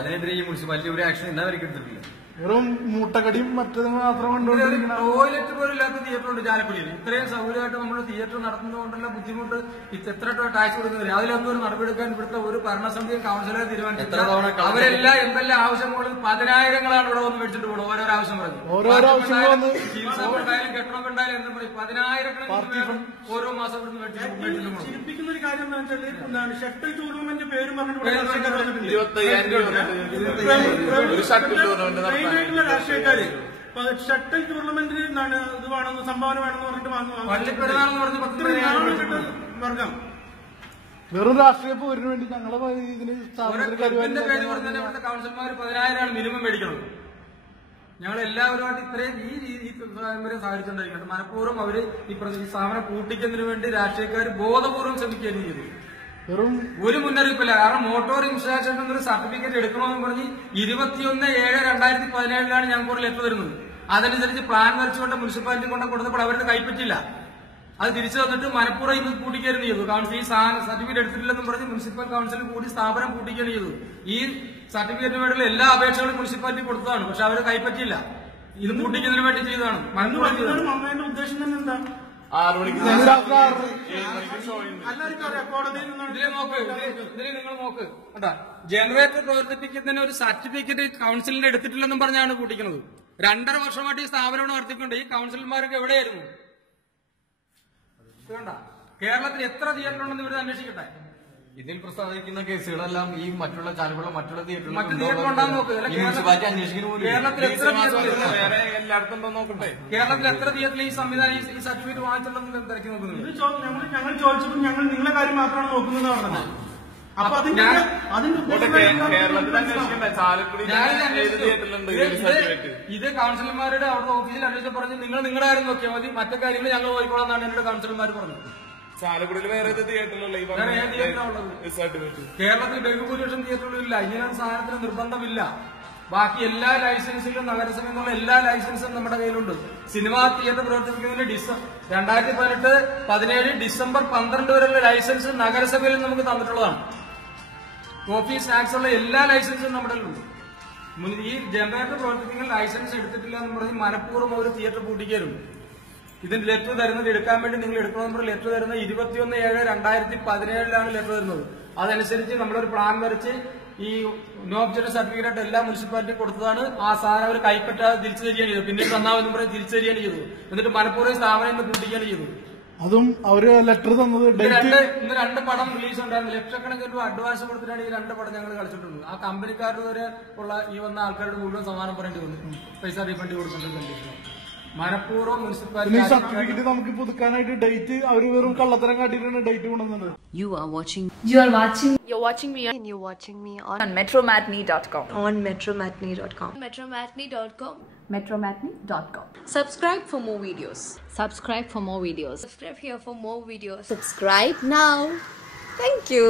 അതിനെതിരെ ഈ മുനിസിപ്പാലിറ്റി ഒരു ആക്ഷൻ ഇന്നവർക്ക് എടുത്തിട്ടില്ല. വെറും മൂട്ടക്കടിയും മറ്റത് മാത്രം കൊണ്ടുകൊണ്ടിരിക്കുന്ന ടോയ്ലറ്റ് പോലും ഇല്ലാത്ത തിയേറ്റർ ഉണ്ട് ചാലക്കുടിയിൽ. ഇത്രയും സൗകര്യമായിട്ട് നമ്മൾ തിയേറ്റർ നടത്തുന്നതുകൊണ്ടുള്ള ബുദ്ധിമുട്ട് എത്ര ടാക്സ് കൊടുക്കുന്നില്ല. അതിലൊന്നും ഒരു നടപടിയെടുക്കാൻ ഇവിടുത്തെ ഒരു ഭരണസമിതിയും കൌൺസിലറെ തീരുമാനിച്ചില്ല. അവരെല്ലാം എന്തെല്ലാം ആവശ്യങ്ങളും 10,000ങ്ങളാണ് ഇവിടെ വന്ന് മേടിച്ചിട്ട് പോകുന്നത്. ഓരോരോ ആവശ്യം പറഞ്ഞു, ഓരോരോ ആവശ്യങ്ങളും ചികിത്സക്കുണ്ടായാലും കെട്ടണക്കുണ്ടായാലും എന്താ പറയും 10,000 ഓരോ മാസം ഇവിടുന്ന് മേടിച്ചിട്ട്. ചിരിപ്പിക്കുന്ന ഒരു കാര്യം എന്താ വെച്ചാൽ ഷട്ടിൽ ടൂർണമെന്റ് പേര് പറഞ്ഞിട്ട് രാഷ്ട്രീയക്കാര് ഷട്ടിൽ ടൂർണമെന്റിന് എന്താണ് ഇത് വേണമെന്ന് സംഭാവന വേണമെന്ന് പറഞ്ഞിട്ട് വർഗം വെറും രാഷ്ട്രീയ പോരിന് വേണ്ടി ഞങ്ങളെ ഇതിന് കൌൺസിലർമാർ 10,000 മിനിമം മേടിക്കണം. ഞങ്ങൾ എല്ലാവരുമായിട്ട് ഇത്രയും ഈ സഹകരിച്ചുകൊണ്ടിരിക്കുന്നത് മനഃപൂർവ്വം അവര് ഈ സ്ഥാപനം പൂട്ടിക്കുന്നതിന് വേണ്ടി രാഷ്ട്രീയക്കാർ ബോധപൂർവ്വം ശ്രമിക്കുകയും ചെയ്തു. ഒരു മുന്നറിയിപ്പില്ല. കാരണം മോട്ടോർ ഇൻഷുറൻസ് എന്നൊരു സർട്ടിഫിക്കറ്റ് എടുക്കണമെന്ന് പറഞ്ഞ് 21/7/2017 ഞങ്ങൾക്ക് ഒരു ലെറ്റർ വരുന്നത്. അതനുസരിച്ച് പ്ലാൻ വരച്ചുകൊണ്ട് മുനിസിപ്പാലിറ്റി കൊടുത്തപ്പോൾ അവരുടെ കൈപ്പറ്റില്ല. അത് തിരിച്ചു തന്നിട്ട് മനഃപൂർവ്വം ഇന്ന് പൂട്ടിക്കുകയാണ് ചെയ്തു. കൌൺസിൽ ഈ സർട്ടിഫിക്കറ്റ് എടുത്തിട്ടില്ലെന്നും പറഞ്ഞ് മുനിസിപ്പൽ കൌൺസിൽ കൂടി സ്ഥാപനം പൂട്ടിക്കുകയാണ് ചെയ്തു. ഈ സർട്ടിഫിക്കറ്റിന് വേണ്ടിയുള്ള എല്ലാ അപേക്ഷകളും മുനിസിപ്പാലിറ്റി കൊടുത്തതാണ്. പക്ഷെ അവർ കൈപ്പറ്റില്ല. ഇത് പൂട്ടിക്കുന്നതിന് വേണ്ടി ചെയ്തതാണ്. അമ്മയുടെ ഉദ്ദേശം തന്നെ എന്താ? 6 മണിക്ക് നിങ്ങൾ നോക്ക് കേട്ടാ. ജനറേറ്റർ പ്രവർത്തിപ്പിക്കുന്നതിന് ഒരു സർട്ടിഫിക്കറ്റ് കൌൺസിലിന്റെ എടുത്തിട്ടില്ലെന്നും പറഞ്ഞാണ് പൂട്ടിക്കുന്നത്. 2.5 വർഷമായിട്ട് ഈ സ്ഥാപനം നടത്തിക്കൊണ്ട് ഈ കൌൺസിലർമാരൊക്കെ എവിടെയായിരുന്നു? കേരളത്തിൽ എത്ര തിയേറ്റർ ഉണ്ടെന്ന് ഇവർ അന്വേഷിക്കട്ടെ. ഇതിൽ പ്രസ്താവിക്കുന്ന കേസുകളെല്ലാം ഈ മറ്റുള്ള ചാനലുകളും മറ്റുള്ള മറ്റു തിയേറ്റർ ഉണ്ടാകുന്ന നോക്ക്. എല്ലായിടത്തും നോക്കട്ടെ. കേരളത്തിൽ എത്ര തിയേറ്ററിൽ ഈ സംവിധാനം ഈ സർട്ടിഫിക്കറ്റ് വാങ്ങിച്ചിട്ടുണ്ടെന്ന് തിരക്കി നോക്കുന്നത്? ഞങ്ങൾ ചോദിച്ചപ്പോൾ ഞങ്ങൾ നിങ്ങളെ കാര്യം മാത്രമാണ് നോക്കുന്നതാണ് പറഞ്ഞത്. അപ്പൊ ഇത് കൌൺസിലർമാരുടെ അവരുടെ ഓഫീസിൽ അന്വേഷിച്ച് പറഞ്ഞ് നിങ്ങൾ നിങ്ങളുടെ കാര്യം നോക്കിയാൽ മതി, മറ്റു കാര്യങ്ങൾ ഞങ്ങൾ നോക്കിക്കോളാം എന്നാണ് എന്നോട് കൌൺസിലർമാർ പറഞ്ഞത്. ചാലക്കുടിയിൽ വേറെ തിയേറ്ററിലുള്ള കേരളത്തിൽ ബഹുഭൂരിപക്ഷം തിയേറ്ററുകളില്ല. ഇങ്ങനെ സാധനത്തിന് നിർബന്ധമില്ല. ബാക്കി എല്ലാ ലൈസൻസിലും നഗരസഭയിൽ നിന്നുള്ള എല്ലാ ലൈസൻസും നമ്മുടെ കയ്യിലുണ്ട്. സിനിമാ തിയേറ്റർ പ്രവർത്തിപ്പിക്കുന്നതിന് 2017 ഡിസംബർ 12 വരെയുള്ള ലൈസൻസ് നഗരസഭയിൽ നമുക്ക് തന്നിട്ടുള്ളതാണ്. കോഫി സ്നാക്സ് ഉള്ള എല്ലാ ലൈസൻസും നമ്മുടെ കയ്യിലുണ്ട്. ഈ ജനറേറ്റർ പ്രവർത്തിപ്പിക്കുന്ന ലൈസൻസ് എടുത്തിട്ടില്ല എന്ന് പറഞ്ഞ് മനഃപൂർവ്വം ഒരു തിയേറ്റർ പൂട്ടിക്കരുത്. ഇതിന്റെ ലെറ്റർ തരുന്നത് എടുക്കാൻ വേണ്ടി നിങ്ങൾ എടുക്കണമെന്ന് പറഞ്ഞ് ലെറ്റർ തരുന്നത് 21/7/2017 ലെറ്റർ തരുന്നത്. അതനുസരിച്ച് നമ്മളൊരു പ്ലാൻ വരച്ച് ഈ നോ ഒബ്ജക്ഷൻ സർട്ടിഫിക്കറ്റ് എല്ലാ മുനിസിപ്പാലിറ്റി കൊടുത്തതാണ്. ആ സാധനം അവർ കൈപ്പറ്റാതെ തിരിച്ചു തരികയാണ് ചെയ്തത്. പിന്നീട് തന്നാമെന്ന് പറഞ്ഞ് തിരിച്ചു തരികയാണ് ചെയ്തത്. എന്നിട്ട് മനഃപൂർവ്വം സ്ഥാപനം ഇന്ന് പൂട്ടിക്കുകയാണ് ചെയ്തത്. അതും അവര് ലെറ്റർ തന്നത് ഇന്ന് 2 പടം റിലീസ് ഉണ്ടായിരുന്നു. ലക്ഷക്കണക്കിന് രൂപ അഡ്വാൻസ് കൊടുത്തിട്ടാണ് ഈ 2 പടം ഞങ്ങൾ കളിച്ചിട്ടുണ്ട്. ആ കമ്പനിക്കാരുടെ വരെ ഉള്ള ഈ വന്ന ആൾക്കാരുടെ മുഴുവൻ സമാനം പറയേണ്ടി വന്നു. പൈസ റീഫണ്ട് കൊടുക്കേണ്ട കണ്ടീഷൻ മനഃപൂർവ്വം മുനിസിപ്പാലിറ്റി സർട്ടിഫിക്കറ്റ് നമുക്ക് പുതുക്കാനായിട്ട് ഡേറ്റ് അവര് വെറും കള്ളത്തരം കാട്ടിയിട്ടാണ് ഡേറ്റ് കൊണ്ടുവന്നത്. You're watching me on metromatney.com. metromatney.com. Subscribe for more videos. Subscribe here for more videos. Subscribe now. Thank you.